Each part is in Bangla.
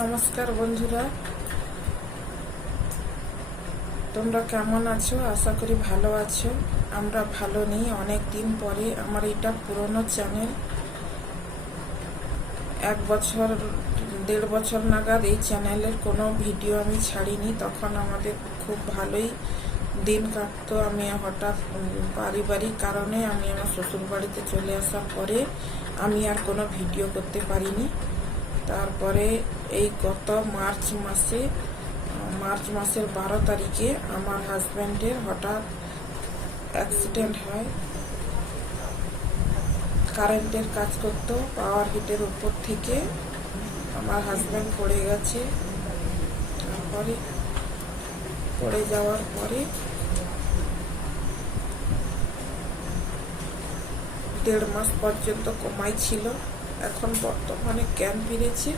নমস্কার বন্ধুরা, তোমরা কেমন আছো? আশা করি ভালো আছো। আমরা ভালো নেই, অনেক দিন পরে। আমার এটা পুরনো চ্যানেল, 1 বছর 1.5 বছর নাগাদ এই চ্যানেলের কোনো ভিডিও আমি ছাড়িনি। তখন আমাদের খুব ভালোই দিন কাটতো। আমি হঠাৎ পারিবারিক কারণে আমি আমার শ্বশুর বাড়িতে চলে আসার পরে আমি আর কোনো ভিডিও করতে পারিনি। তারপরে এই গত মার্চ মাসের 12 তারিখে আমার হাজব্যান্ডের হঠাৎ অ্যাক্সিডেন্ট হয়। কারেন্টের কাজ করতো, পাওয়ার হিটের উপর থেকে আমার হাজব্যান্ড পড়ে গেছে। তারপরে পড়ে যাওয়ার পরে 1.5 মাস পর্যন্ত কমাই ছিল। এখন বর্তমানে জ্ঞান ফিরেছে।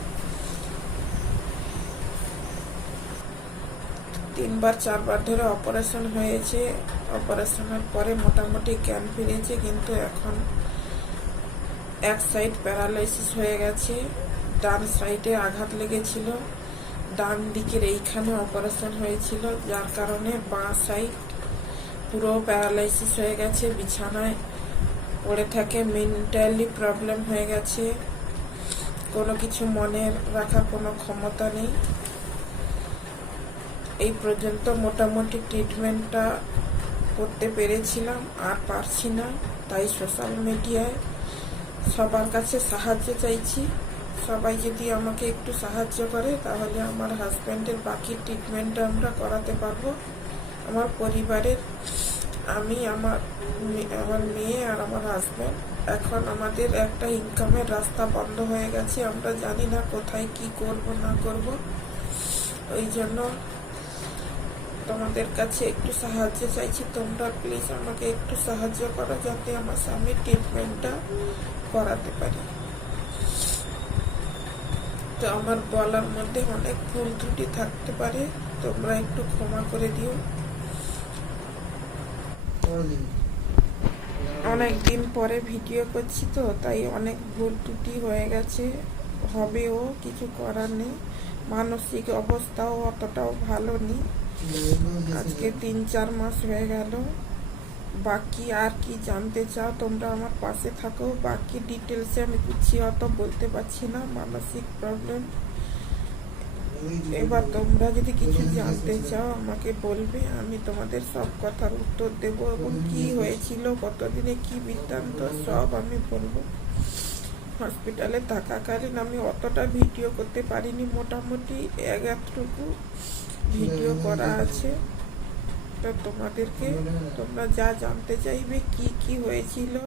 3-4 বার ধরে অপারেশন হয়েছে। অপারেশনের পরে মোটামুটি জ্ঞান ফিরেছে, কিন্তু এখন এক সাইড প্যারালাইসিস হয়ে গেছে। ডান সাইডে আঘাত লেগেছিল, ডান দিকের এইখানে অপারেশন হয়েছিল, যার কারণে বাঁ সাইড পুরো প্যারালাইসিস হয়ে গেছে। বিছানায় পড়ে থাকে, মেন্টালি প্রবলেম হয়ে গেছে, কোনো কিছু মনে রাখার কোনো ক্ষমতা নেই। এই পর্যন্ত মোটামুটি ট্রিটমেন্টটা করতে পেরেছিলাম, আর পারছি না। তাই সোশ্যাল মিডিয়ায় সবার কাছে সাহায্য চাইছি। সবাই যদি আমাকে একটু সাহায্য করে তাহলে আমার হাজব্যান্ডের বাকি ট্রিটমেন্টটা আমরা করাতে পারবো। আমার পরিবারের আমি, আমার মেয়ে আর আমার হাজব্যান্ড। এখন আমাদের একটা ইনকামের রাস্তা বন্ধ হয়ে গেছে। আমরা জানি না কোথায় কি করব না করব। ওই জন্য তোমাদের কাছে একটু সাহায্য চাইছি। তোমরা প্লিজ আমাকে একটু সাহায্য করো, যাতে আমার স্বামীর ট্রিটমেন্টটা করাতে পারি। তো আমার বলার মধ্যে অনেক ভুল ত্রুটি থাকতে পারে, তোমরা একটু ক্ষমা করে দিও। অনেক দিন পরে ভিডিও করছি তো, তাই অনেক ভুল ত্রুটি হয়ে গেছে, হবেও, কিছু করার নেই। মানসিক অবস্থাও অতটাও ভালো নেই। আজকে 3-4 মাস হয়ে গেল। বাকি আর কি জানতে চাও তোমরা আমার পাশে থাকো। বাকি ডিটেলসে আমি গুছিয়ে অত বলতে পারছি না, মানসিক প্রবলেম। এবার তোমরা যদি কিছু জানতে চাও আমাকে বলবে, আমি তোমাদের সব কথার উত্তর দেব, এবং কি হয়েছিল, কতদিনে কি বৃত্তান্ত সব আমি বলবো। হসপিটালে থাকাকালীন আমি অতটা ভিডিও করতে পারিনি, মোটামুটি এতটুকু ভিডিও করা আছে। তো তোমাদেরকে তোমরা যা জানতে চাইবে কি কি হয়েছিল